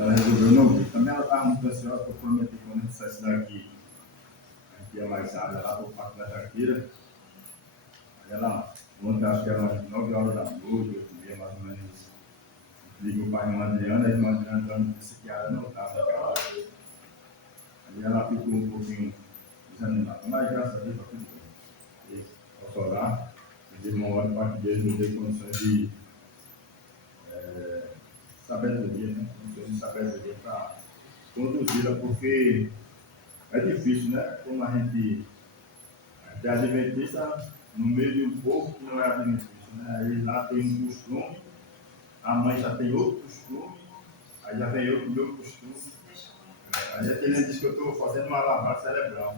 ela resolveu não vir. Também ela estava muito ansiosa, eu prometi quando a gente saísse daqui, a gente ia mais tarde, lá para o Parque da Jaqueira. Aí ela, ontem acho que era umas 9 horas da noite, 8h30 mais ou menos, ligou para a irmã Adriana, a irmã Adriana disse que ela não estava naquela hora. Aí ela ficou um pouquinho desanimada, mas graças a Deus está tudo bem. E posso orar, os irmãos oram para que Deus nos dê condições de sabedoria, né? Condições de sabedoria para conduzi-la, porque é difícil, né? Como a gente é adventista no meio de um povo que não é adventista, né? Aí lá tem um costume, a mãe já tem outro costume, aí já vem eu com o meu costume. Aí aquele diz que eu estou fazendo uma lavagem cerebral.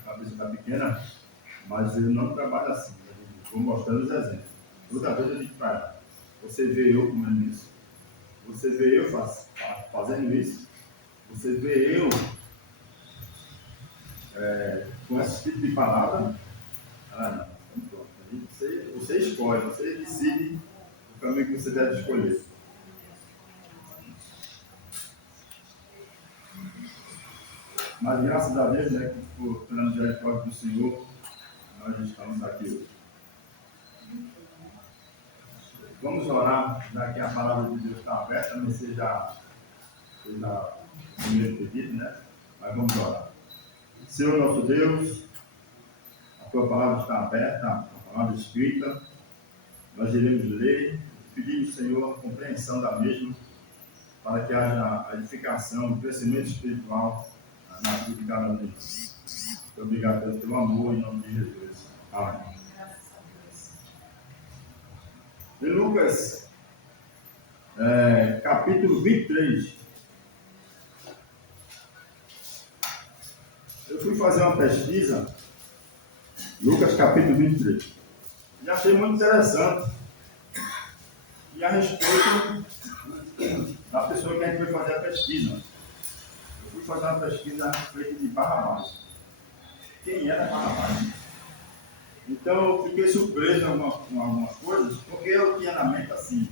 A cabeça está pequena, mas eu não trabalho assim. Estou mostrando os exemplos. Toda vez eu digo para ela, você vê eu comendo isso, você vê eu fazendo isso, você vê eu com esse tipo de palavra. Ela não, pronto. Você escolhe, você decide o caminho que você deve escolher. Mas graças a Deus, né, pela misericórdia do Senhor, nós estamos aqui hoje. Vamos orar, já que a palavra de Deus está aberta, não seja o primeiro pedido, né? Mas vamos orar. Senhor nosso Deus, a tua palavra está aberta, a palavra escrita, nós iremos ler, pedimos, Senhor, a compreensão da mesma, para que haja a edificação, o crescimento espiritual na vida de cada um de nós. Muito obrigado, Deus, pelo amor, em nome de Jesus. Amém. Em Lucas, capítulo 23, eu fui fazer uma pesquisa, Lucas capítulo 23, e achei muito interessante, e a respeito da pessoa que a gente foi fazer a pesquisa. Eu fui fazer uma pesquisa a respeito de Barrabás. Quem era Barrabás? Então eu fiquei surpreso com algumas coisas, porque eu tinha na mente assim,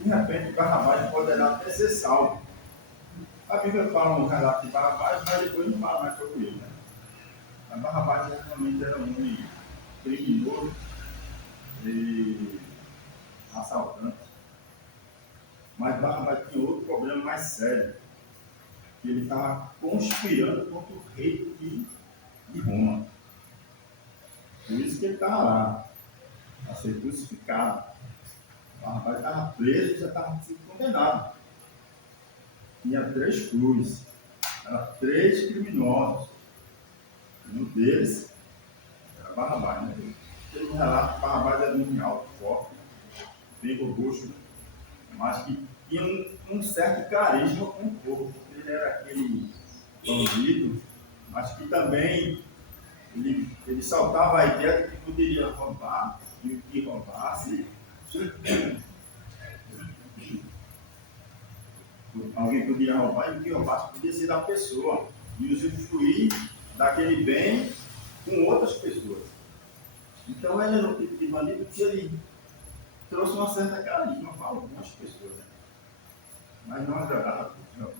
de repente Barrabás poderá até ser salvo. A Bíblia fala um relato de Barrabás, mas depois não fala mais sobre ele, né? Mas Barrabás realmente era um homem criminoso e assaltante. Mas Barrabás tinha outro problema mais sério, que ele estava conspirando contra o rei de Roma. Por isso que ele estava lá, a ser crucificado. Barrabás estava preso e já estava sendo condenado. Tinha 3 cruzes, eram 3 criminosos. Um deles era Barrabás, né? Pelo relato, Barrabás era um homem alto, forte, bem robusto, mas que tinha um certo carisma com o povo, porque ele era aquele bandido, mas que também ele saltava a ideia de que poderia roubar, e o que roubasse, alguém podia roubar, e o que roubasse podia ser da pessoa, e usufruir daquele bem com outras pessoas. Então ele era um tipo de bandido que ele trouxe uma certa carisma para algumas pessoas, né? Mas não agradava a todos.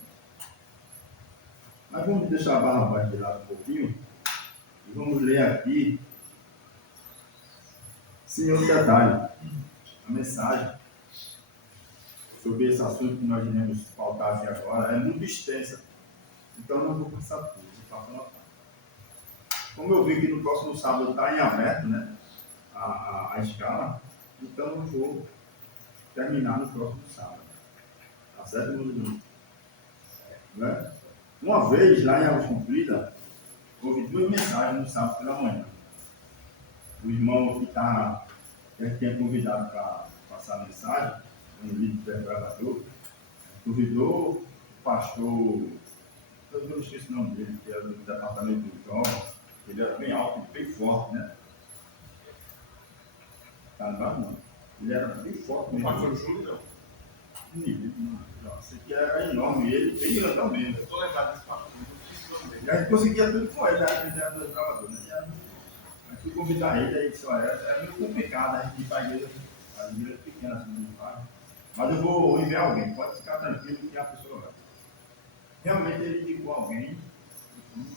Mas vamos deixar a Barrabás de lado um pouquinho e vamos ler aqui, sem outro detalhe, a mensagem sobre esse assunto que nós iremos pautar aqui agora é muito extensa. Então não vou passar tudo, vou passar uma parte. Como eu vi que no próximo sábado está em aberto, né, a escala, então eu vou terminar no próximo sábado. Tá certo, meu irmão? Né? Uma vez, lá em Águas Compridas, houve 2 mensagens no sábado pela manhã. O irmão que tinha convidado para passar a mensagem, um líder pregador, convidou o pastor, eu não esqueci o nome dele, que era do departamento do jovem, ele era bem alto, bem forte, né? Tá lembrado, não? Ele era bem forte mesmo. O pastor Júlio, não. Esse aqui era enorme, ele bem grandão mesmo. Eu estou lembrado desse pastor, e a gente conseguia tudo com ele, ele era do gravador, né? Mas fui convidar ele, aí disse, olha, é meio complicado a gente ir para a igreja pequena, assim, mas eu vou enviar alguém, pode ficar tranquilo que a pessoa vai. Realmente ele indicou alguém,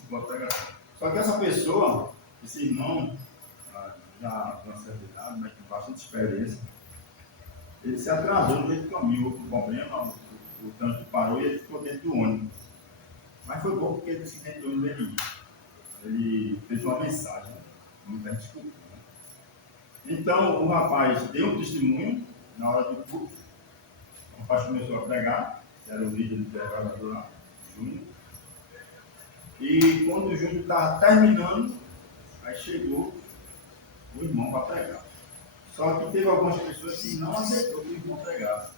pode pegar. Só que essa pessoa, esse irmão, já com uma certa idade, mas com bastante experiência, ele se atrasou no meio do caminho, houve um problema, o trânsito parou e ele ficou dentro do ônibus. Mas foi bom porque ele se entrou no meio. Ele fez uma mensagem, não tem desculpa. Né? Então o rapaz deu um testemunho na hora do culto. O rapaz começou a pregar, que era o líder do pregador lá, Júnior. E quando o Júnior estava terminando, aí chegou o irmão para pregar. Só que teve algumas pessoas que não aceitou que o irmão pregasse.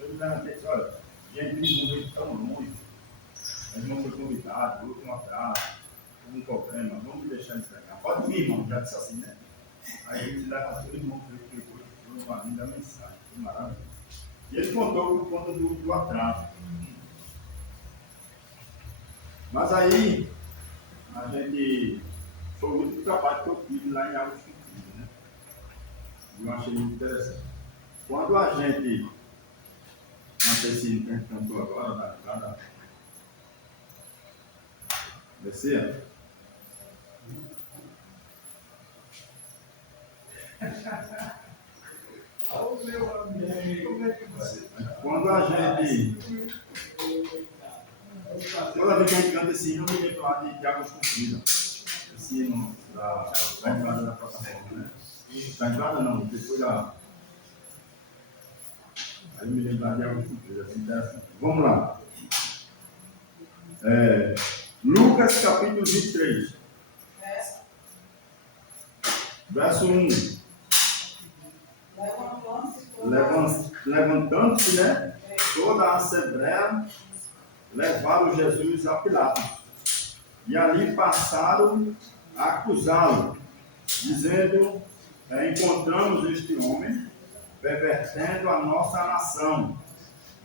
Eu levantei e disse, olha, gente, o irmão veio tão longe, o irmão foi convidado, houve um atraso, um problema, vamos deixar ele pregar. Pode vir, irmão, já disse assim, né? Aí a gente levantou o irmão, foi uma linda mensagem, foi maravilhoso. E ele contou por conta do atraso. Mas aí, a gente foi o último trabalho que eu fiz lá em Águas Compridas, né? Eu achei muito interessante. Quando a gente, esse que a gente cantou agora, da descer, quando a gente toda vez que a gente canta esse hino, eu me lembro lá de Águas Compridas. Esse hino da entrada da plataforma, né? Da entrada não, depois da. Aí eu me lembro lá de Águas Compridas, assim, interessante. Vamos lá. Lucas capítulo 23. Verso 1. Levantando-se, né? Toda a assembleia levaram Jesus a Pilatos. E ali passaram a acusá-lo, dizendo: encontramos este homem pervertendo a nossa nação,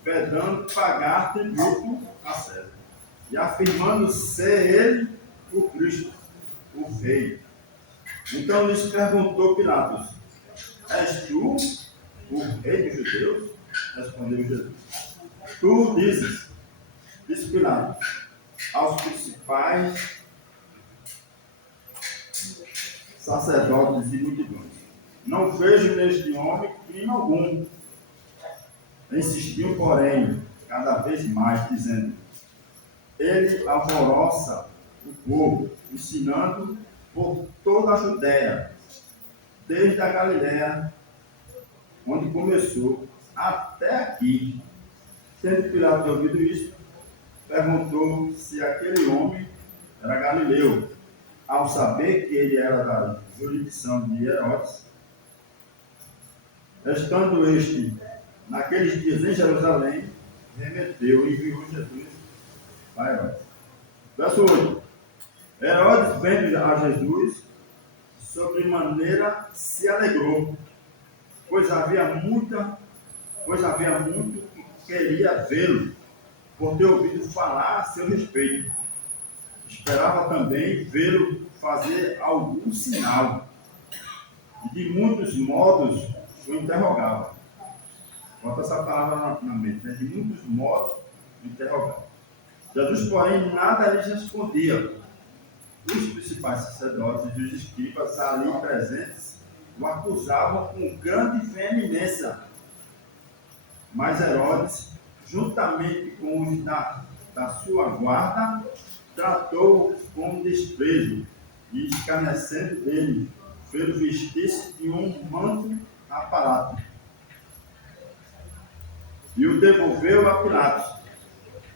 vedando pagar tributo a César, e afirmando ser ele o Cristo, o Rei. Então lhes perguntou Pilatos: és tu o Rei dos judeus? Respondeu Jesus: tu dizes. Disse Pilatos aos principais sacerdotes e multidões: não vejo neste homem crime algum. Insistiu, porém, cada vez mais, dizendo: ele alvoroça o povo, ensinando por toda a Judéia, desde a Galiléia, onde começou, até aqui. Tendo Pilatos ouvido isso, perguntou se aquele homem era galileu. Ao saber que ele era da jurisdição de Herodes, estando este naqueles dias em Jerusalém, remeteu e enviou Jesus a Herodes. Verso 8. Herodes, vendo a Jesus, sobremaneira se alegrou, pois havia muito que queria vê-lo, por ter ouvido falar a seu respeito. Esperava também vê-lo fazer algum sinal, e de muitos modos o interrogava. Bota essa palavra na mente, né? De muitos modos o interrogava. Jesus, porém, nada lhes respondia. Os principais sacerdotes e os escribas ali presentes o acusavam com grande veemência. Mas Herodes, juntamente com os da sua guarda, tratou-o com desprezo e, escarnecendo dele, fez vestir-se de um manto aparato e o devolveu a Pilatos.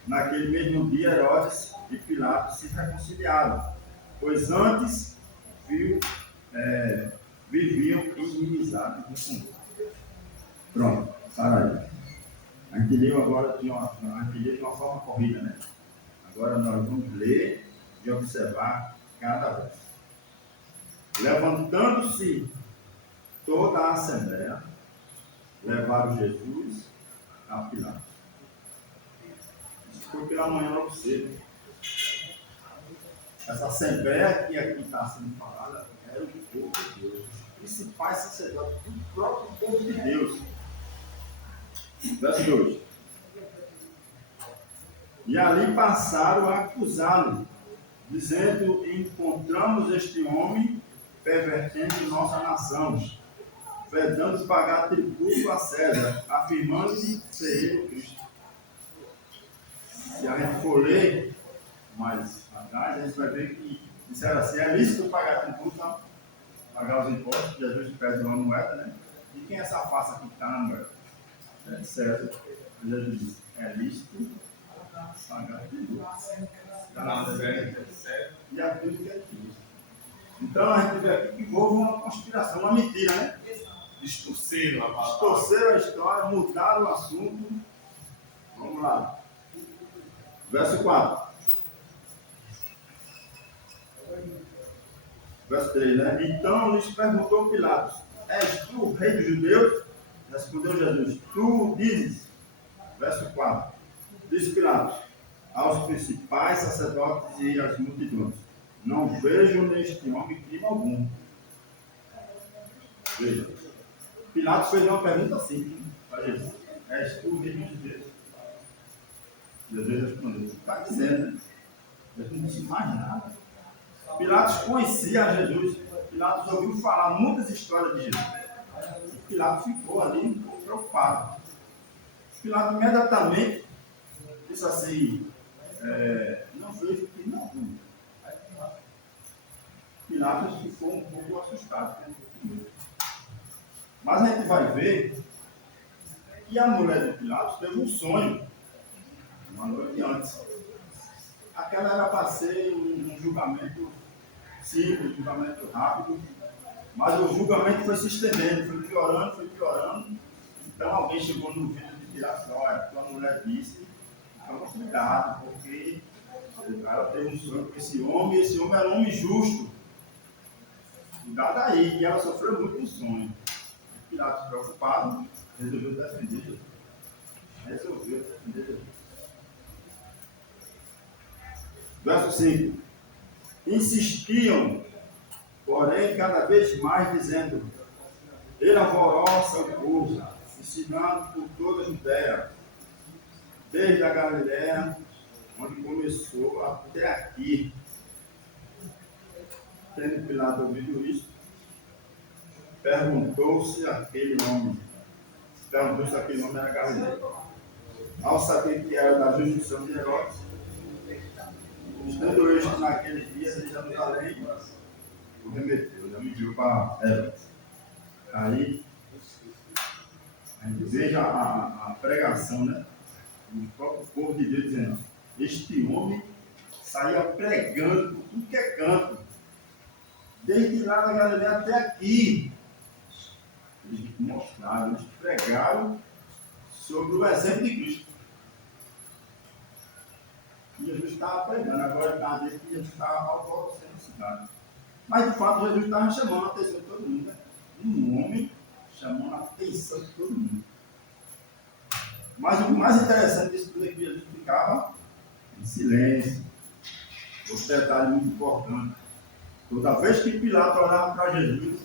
Naquele mesmo dia, Herodes e Pilatos se reconciliaram, pois antes viviam em inimizade com o. Pronto, para aí. A gente leu agora de uma forma corrida, né? Agora nós vamos ler e observar cada vez. Levantando-se toda a assembleia, levaram Jesus a Pilatos. Isso foi pela manhã logo cedo. Essa assembleia que aqui está sendo falada era o povo de Deus, os principais sacerdotes do próprio povo de Deus. Verso 2. E ali passaram a acusá-lo, dizendo: encontramos este homem pervertendo nossa nação, vedando pagar tributo a César, afirmando ser ele o Cristo. Se a gente for ler mais atrás, a gente vai ver que disseram assim: é lícito pagar tributo, não? Pagar os impostos, Jesus pede uma moeda, né? E quem é essa face aqui que está na moeda? É César. Jesus disse: é lícito pagar tributo. Está na moeda. E a Deus que é Cristo. Então a gente vê aqui que houve uma conspiração, uma mentira, né? Distorceram a história, mudaram o assunto. Vamos lá. Verso 4. Verso 3, né? Então lhes perguntou Pilatos: és tu o rei dos judeus? Respondeu Jesus: tu dizes. Verso 4. Diz Pilatos aos principais sacerdotes e às multidões: não vejo neste homem crime algum. Veja. Pilatos fez uma pergunta simples para Jesus: és tu o rei dos judeus? Jesus respondeu: está dizendo, né? Jesus não disse mais nada. Pilatos conhecia a Jesus. Pilatos ouviu falar muitas histórias de Jesus. E Pilatos ficou ali um pouco preocupado. Pilatos imediatamente disse assim: não vejo que não. Pilatos ficou um pouco assustado. Mas a gente vai ver que a mulher de Pilatos teve um sonho uma noite antes. Aquela era para ser um julgamento simples, um julgamento rápido, mas o julgamento foi se estendendo, foi piorando. Então alguém chegou no vídeo de Pilatos: olha, tua mulher disse, então cuidado, porque o cara teve um sonho com esse homem era um homem justo. Cuidado aí, e ela sofreu muito no sonho. Pilatos, preocupado, resolveu defender Jesus. Verso 5. Insistiam, porém, cada vez mais, dizendo: ele alvoroça o povo, ensinando por toda a Judéia, desde a Galiléia, onde começou, até aqui. Tendo Pilato ouvido isso, perguntou-se aquele homem se aquele homem era Galileia. Ao saber que era da jurisdição de Herodes, estando este naqueles dias em Jerusalém, o remeteu, já mediu para Herodes. Aí a gente veja a pregação, né? O próprio povo de Deus dizendo: este homem saía pregando por tudo que é canto, desde lá da Galileia até aqui. Eles mostraram, eles pregaram sobre o exemplo de Cristo. E Jesus estava pregando, agora está dizendo que Jesus estava alvorocendo a cidade. Mas de fato Jesus estava chamando a atenção de todo mundo, né? Um homem chamando a atenção de todo mundo. Mas o mais interessante disso tudo é que Jesus ficava em silêncio. Outro detalhe muito importante: toda vez que Pilatos olhava para Jesus,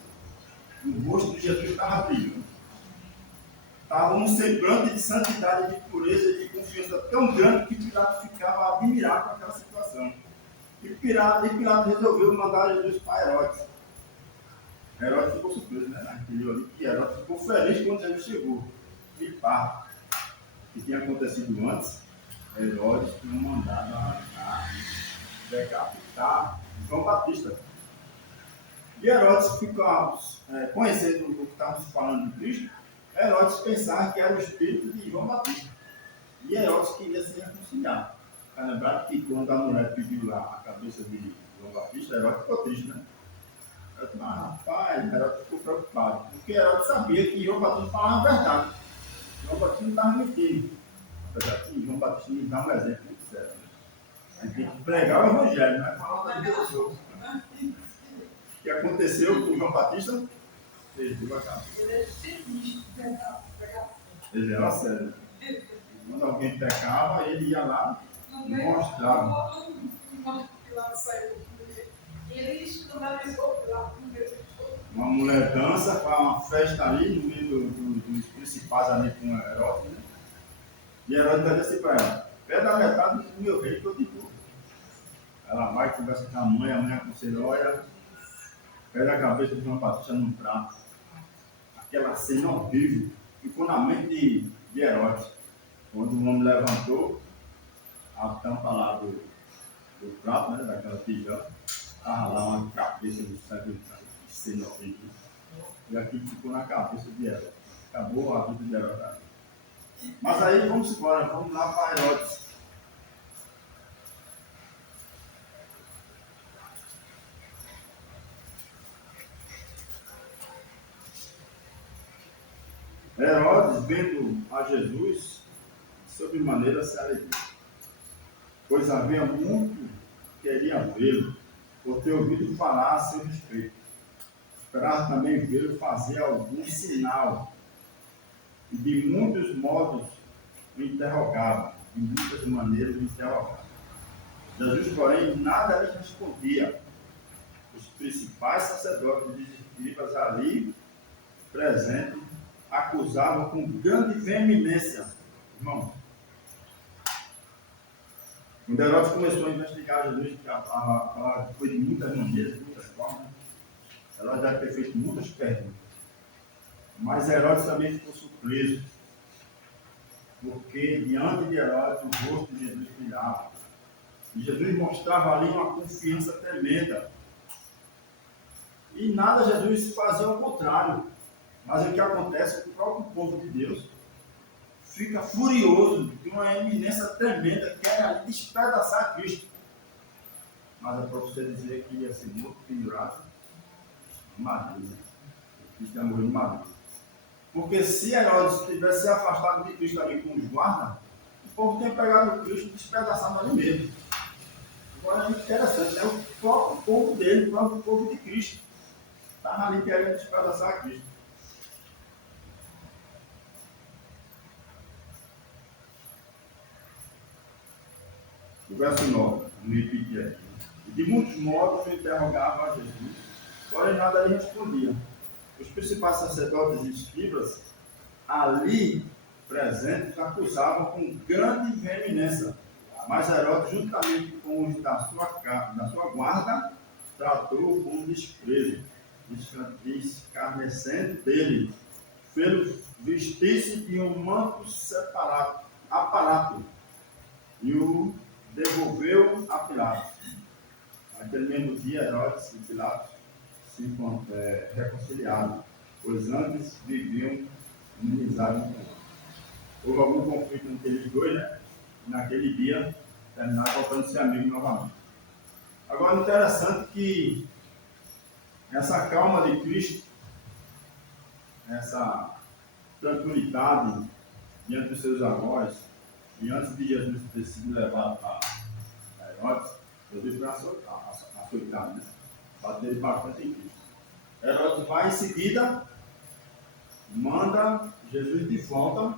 o rosto de Jesus estava brilhando. Estava um semblante de santidade, de pureza e de confiança tão grande que Pilatos ficava admirado com aquela situação. E Pilatos resolveu mandar Jesus para Herodes. Herodes ficou surpreso, né? Naquele ali, que Herodes ficou feliz quando Jesus chegou. E pá, o que tinha acontecido antes, Herodes tinha mandado arrancar, decapitar João Batista. E Herodes ficava conhecendo o que estávamos falando de Cristo. Herodes pensava que era o espírito de João Batista. E Herodes queria se reconciliar. Está lembrado que quando a mulher pediu lá a cabeça de João Batista, Herodes ficou triste, né? Herodes ficou preocupado. Porque Herodes sabia que João Batista falava a verdade. João Batista não estava mentindo. Apesar que João Batista nos dá um exemplo muito sério. A gente tem que pregar o evangelho, não é falar da vida dos outros. O que aconteceu com João Batista? Ele era sério. Quando alguém pecava, ele ia lá e mostrava. Uma mulher dança, faz uma festa ali no meio dos principais ali com Herodes, né? E Herodes vai dizer assim para ela: pede a metade do meu rei que eu te dou. Ela vai, conversa com a mãe aconselha: olha, pega a cabeça de João Batista num prato. Aquela cena horrível ficou na mente de Herodes. Quando o homem levantou a tampa lá do prato, né, daquela tigela, estava lá uma cabeça do sangue, que cena horrível. E aqui ficou na cabeça de Herodes. Acabou a vida de Herodes. Mas aí vamos embora, vamos lá para Herodes. Herodes, vendo a Jesus, sobremaneira se alegrou, pois havia muito que queria vê-lo, por ter ouvido falar a seu respeito. Esperava também vê-lo fazer algum sinal, e de muitos modos o interrogava, de muitas maneiras o interrogava. Jesus, porém, nada lhe respondia. Os principais sacerdotes e escribas ali presentes acusavam com grande veemência. Irmão, quando Herodes começou a investigar Jesus, foi de muitas maneiras, de muitas formas, Herodes deve ter feito muitas perguntas. Mas Herodes também ficou surpreso, porque diante de Herodes o rosto de Jesus brilhava. E Jesus mostrava ali uma confiança tremenda. E nada Jesus fazia ao contrário. Mas o que acontece é que o próprio povo de Deus fica furioso de uma eminência tremenda, quer ali despedaçar Cristo. Mas é para você dizer que ia ser morto, pendurado, madeira. Cristo ia morrer de madeira. Porque se Herodes tivesse se afastado de Cristo ali com os guardas, o povo tinha pegado Cristo e despedaçado ali mesmo. Agora é interessante, é o próprio povo dele, o próprio povo de Cristo. Estava ali querendo despedaçar Cristo. O verso 9, vamos repetir aqui. De muitos modos interrogava a Jesus, porém nada lhe respondia. Os principais sacerdotes e escribas ali presentes acusavam com grande veemência. Mas Herodes, juntamente com os da sua guarda, tratou com desprezo, escarnecendo dele, fez vestir-se de um manto separado, aparato, e o devolveu a Pilatos. Naquele mesmo dia, Herodes e Pilatos se reconciliaram, pois antes viviam inimizade um com o outro. Houve algum conflito entre eles dois, né? E naquele dia terminaram voltando a ser amigos novamente. Agora, interessante que essa calma de Cristo, essa tranquilidade diante dos seus avós, e antes de Jesus ter sido levado a Herodes, Jesus foi açoitado, né? Bateu bastante em Cristo. Herodes vai em seguida, manda Jesus de volta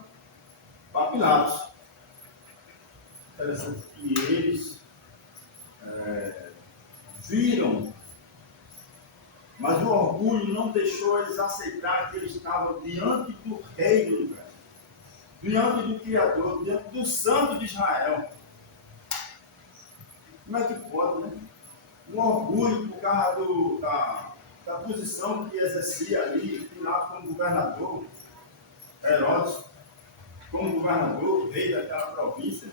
para Pilatos. Interessante que eles viram, mas o orgulho não deixou eles aceitar que eles estavam diante do rei do lugar, diante do Criador, diante do Santo de Israel. Como é que pode, né? Um orgulho por causa da posição que exercia ali, Pilatos como governador, Herodes como governador, rei daquela província.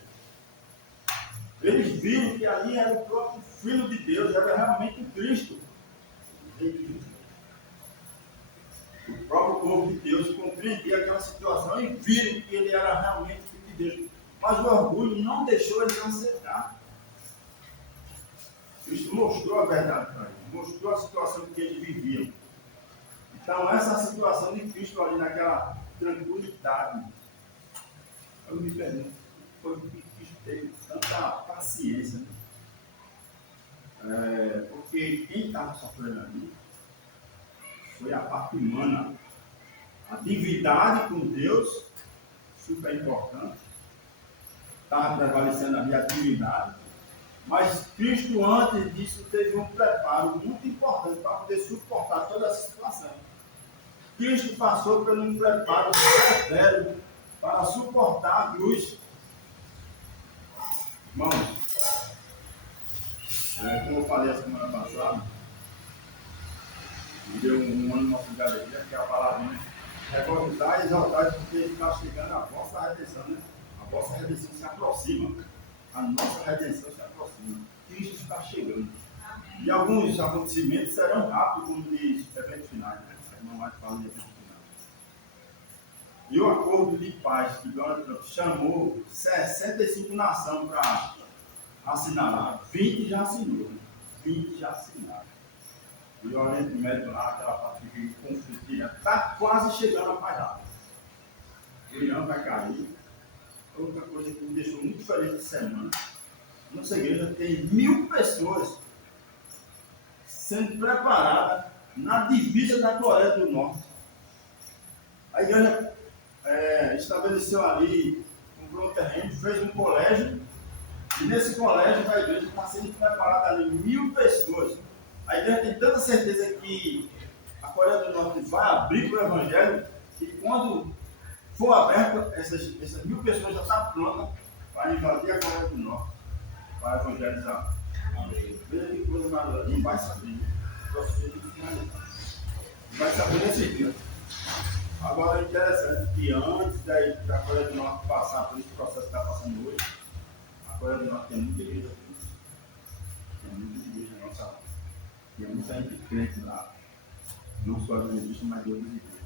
Eles viram que ali era o próprio Filho de Deus, era realmente o Cristo. O próprio povo de Deus compreendia aquela situação e viram que ele era realmente o Filho de Deus. Mas o orgulho não deixou eles aceitar. Cristo mostrou a verdade para eles, mostrou a situação que eles viviam. Então, essa situação de Cristo ali naquela tranquilidade, eu me pergunto, foi que Cristo teve tanta paciência, né? Porque quem estava sofrendo ali foi a parte humana. A divindade com Deus, super importante, estava prevalecendo ali a divindade. Mas Cristo, antes disso, teve um preparo muito importante para poder suportar toda essa situação. Cristo passou por um preparo severo para suportar a cruz. Irmãos, como eu falei a semana passada, me deu um ano na nossa alegria, que é a palavra, né? Recordar e exaltar, porque está chegando a vossa redenção, né? A vossa redenção se aproxima. A nossa redenção se aproxima. Cristo está chegando. E alguns acontecimentos serão rápidos, como diz eventos finais, né? Não vai falar de eventos finais. E o acordo de paz que Donald Trump chamou 65 nações para assinalar, 20 já assinou. 20 já assinaram. E o Oriente Médio lá, aquela parte que conflitiva, está quase chegando a paz lá. O Irã vai cair. Outra coisa que me deixou muito feliz essa semana, nossa igreja tem 1000 pessoas sendo preparadas na divisa da Coreia do Norte. A igreja estabeleceu ali, comprou um terreno, fez um colégio, e nesse colégio a igreja está sendo preparada ali 1000 pessoas. A igreja tem tanta certeza que a Coreia do Norte vai abrir para o Evangelho, que quando for aberto, essas 1000 pessoas já estão prontas para invadir a Coreia do Norte, para evangelizar. Veja que coisa maravilhosa. Não vai saber. Vai saber nesse dia. Agora é interessante que antes da Coreia do Norte passar por esse processo que está passando hoje, a Coreia do Norte tem muita igreja. Tem muita igreja na nossa área. Tem muita gente crente lá. Não só adventistas, mas de outras igrejas.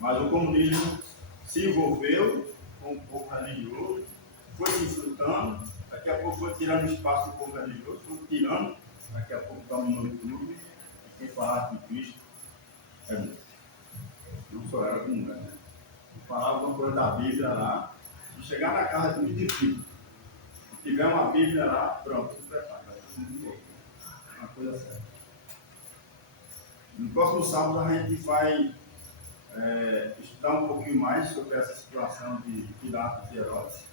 Mas o comunismo se envolveu com o povo religioso, foi se infiltrando, daqui a pouco foi tirando o espaço do povo religioso, foi tirando, daqui a pouco dominou o clube, e quem falar de Cristo é muito. Não só era com né? Falar alguma coisa da Bíblia lá, se chegar na casa é muito difícil. Se tiver uma Bíblia lá, pronto, se prepara, vai ser muito bom. Uma coisa séria. No próximo sábado a gente vai estudar um pouquinho mais sobre essa situação de Pilatos e Herodes.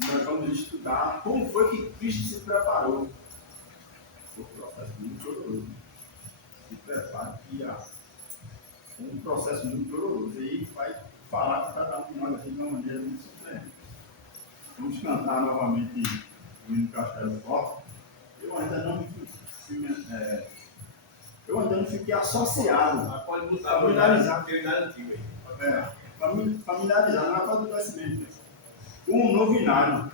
E nós vamos estudar como foi que Cristo se preparou. Foi um processo muito doloroso. Se prepara que há um processo muito doloroso. E vai falar para cada um de nós aqui de uma maneira muito diferente. Vamos cantar novamente o hino Castelo Forte. Eu ainda não fiquei associado. Pode botar familiarizado. Familiarizado, não é para do crescimento. Com um novo inário.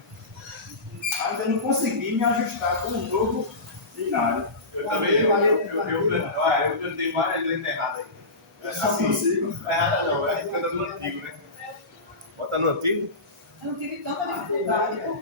Ainda não consegui me ajustar com um novo inário. Eu também, eu cantei várias letras erradas aí. Assim, consigo. Não é errada não, é cantando no antigo, né? Bota no antigo. Eu não tive tanta dificuldade, porque